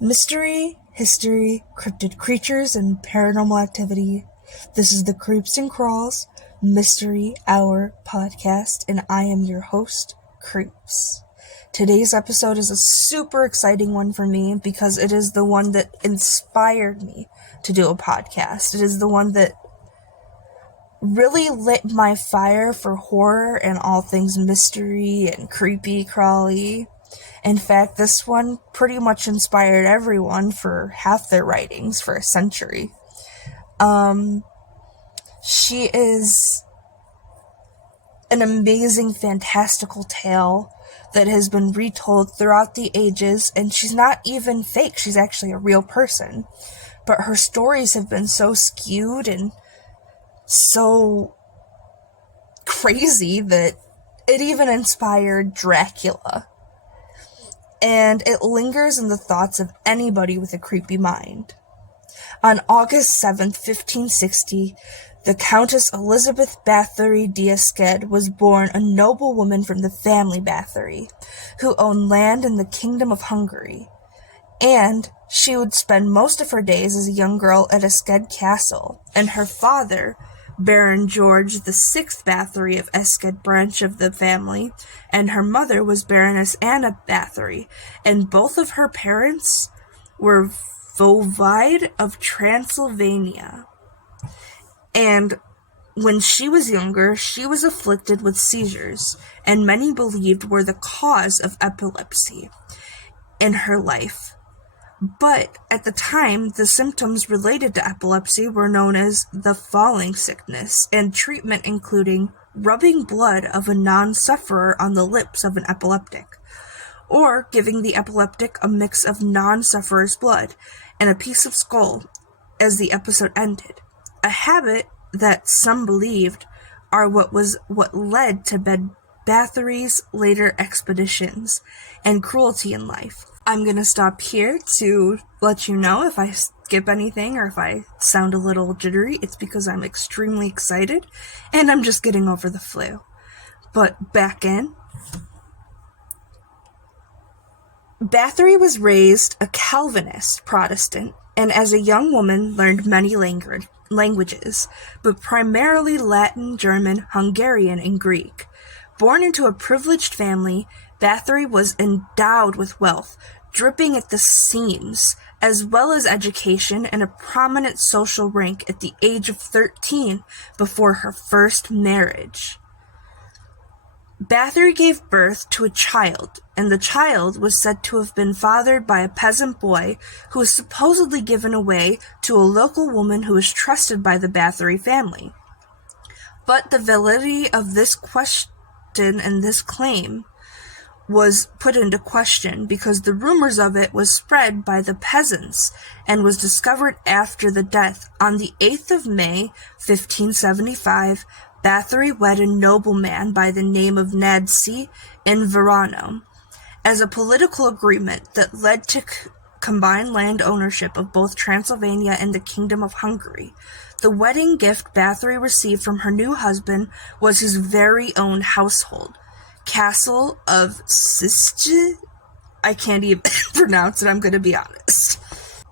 Mystery, history, cryptid creatures, and paranormal activity. This is the Creeps and Crawls Mystery Hour podcast, and I am your host, Creeps. Today's episode is a super exciting one for me because it is the one that inspired me to do a podcast. It is the one that really lit my fire for horror and all things mystery and creepy crawly. In fact, this one pretty much inspired everyone for half their writings for a century. She is an amazing, fantastical tale that has been retold throughout the ages, and she's not even fake, she's actually a real person. But her stories have been so skewed and so crazy that it even inspired Dracula. And it lingers in the thoughts of anybody with a creepy mind. On August 7th, 1560, the Countess Elizabeth Bathory d'Esqued was born, a noble woman from the family Bathory, who owned land in the Kingdom of Hungary. And she would spend most of her days as a young girl at Esqued Castle, and her father, Baron George VI Bathory of Esqued branch of the family, and her mother was Baroness Anna Bathory, and both of her parents were voivode of Transylvania. And when she was younger, she was afflicted with seizures, and many believed were the cause of epilepsy in her life. But at the time, the symptoms related to epilepsy were known as the falling sickness, and treatment including rubbing blood of a non-sufferer on the lips of an epileptic, or giving the epileptic a mix of non-sufferer's blood and a piece of skull as the episode ended, a habit that some believed are what led to Bathory's later expeditions and cruelty in life. I'm going to stop here to let you know if I skip anything or if I sound a little jittery. It's because I'm extremely excited and I'm just getting over the flu. But back in. Bathory was raised a Calvinist Protestant and as a young woman learned many languages, but primarily Latin, German, Hungarian, and Greek. Born into a privileged family, Bathory was endowed with wealth, dripping at the seams, as well as education and a prominent social rank at the age of 13 before her first marriage. Bathory gave birth to a child, and the child was said to have been fathered by a peasant boy who was supposedly given away to a local woman who was trusted by the Bathory family. But the validity of this question and this claim was put into question because the rumors of it was spread by the peasants and was discovered after the death. On the 8th of May, 1575, Bathory wed a nobleman by the name of Nadsi in Verano as a political agreement that led to combined land ownership of both Transylvania and the Kingdom of Hungary. The wedding gift Bathory received from her new husband was his very own household, Castle of Sistje. I can't even pronounce it, I'm going to be honest.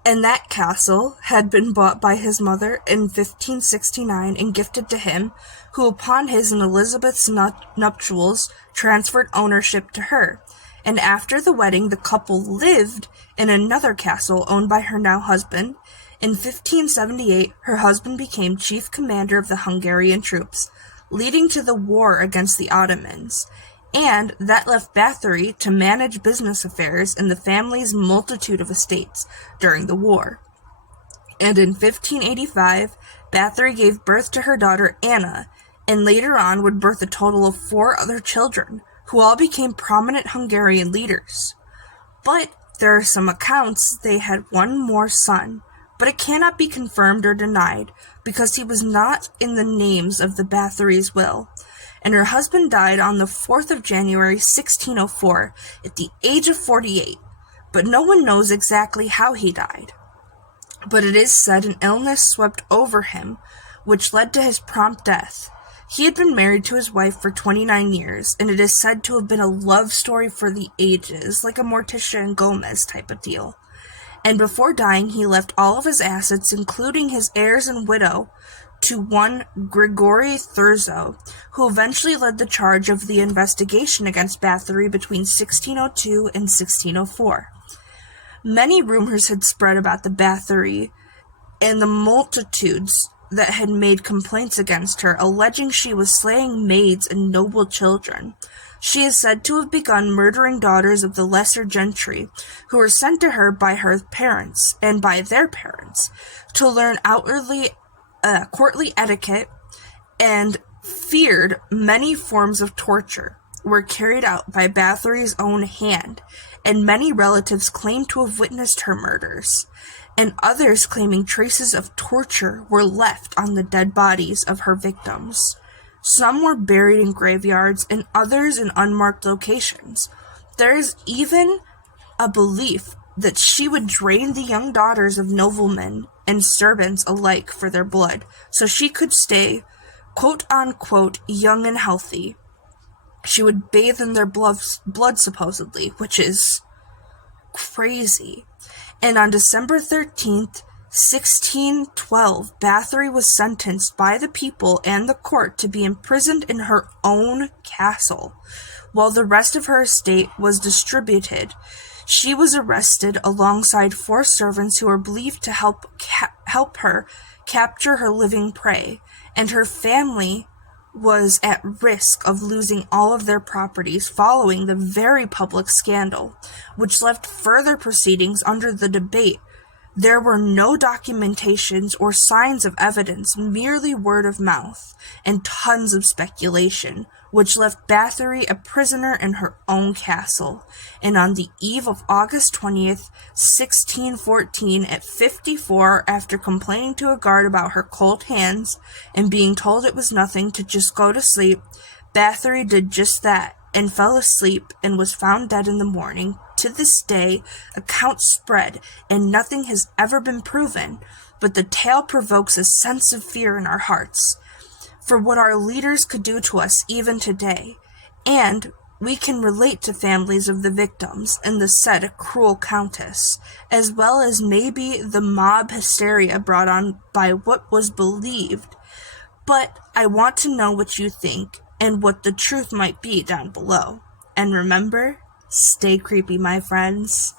And that castle had been bought by his mother in 1569 and gifted to him, who upon his and Elizabeth's nuptials transferred ownership to her. And after the wedding, the couple lived in another castle owned by her now husband. In 1578, her husband became chief commander of the Hungarian troops, leading to the war against the Ottomans. And that left Bathory to manage business affairs in the family's multitude of estates during the war. And in 1585, Bathory gave birth to her daughter Anna, and later on would birth a total of 4 other children, who all became prominent Hungarian leaders. But there are some accounts they had one more son, but it cannot be confirmed or denied because he was not in the names of the Bathory's will. And her husband died on the 4th of January, 1604, at the age of 48, but no one knows exactly how he died. But it is said an illness swept over him, which led to his prompt death. He had been married to his wife for 29 years, and it is said to have been a love story for the ages, like a Morticia and Gomez type of deal. and before dying he left all of his assets, including his heirs and widow, to one Grigory Thurzo, who eventually led the charge of the investigation against Bathory between 1602 and 1604. Many rumors had spread about the Bathory and the multitudes that had made complaints against her, alleging she was slaying maids and noble children. She is said to have begun murdering daughters of the lesser gentry, who were sent to her by her parents and by their parents to learn courtly etiquette, and feared many forms of torture were carried out by Bathory's own hand, and many relatives claimed to have witnessed her murders, and others claiming traces of torture were left on the dead bodies of her victims. Some were buried in graveyards and others in unmarked locations. There is even a belief that she would drain the young daughters of noblemen and servants alike for their blood, so she could stay, quote-unquote, young and healthy. She would bathe in their blood supposedly, which is crazy. And on December 13th, 1612, Bathory was sentenced by the people and the court to be imprisoned in her own castle, while the rest of her estate was distributed. She was arrested alongside 4 servants who were believed to help her capture her living prey, and her family was at risk of losing all of their properties following the very public scandal, which left further proceedings under the debate. There were no documentations or signs of evidence, merely word of mouth, and tons of speculation, which left Bathory a prisoner in her own castle. And on the eve of August 20th, 1614, at 54, after complaining to a guard about her cold hands and being told it was nothing to just go to sleep, Bathory did just that and fell asleep and was found dead in the morning. To this day, accounts spread, and nothing has ever been proven, but the tale provokes a sense of fear in our hearts for what our leaders could do to us even today, and we can relate to families of the victims and the said cruel Countess, as well as maybe the mob hysteria brought on by what was believed. But I want to know what you think and what the truth might be down below. And remember, stay creepy, my friends.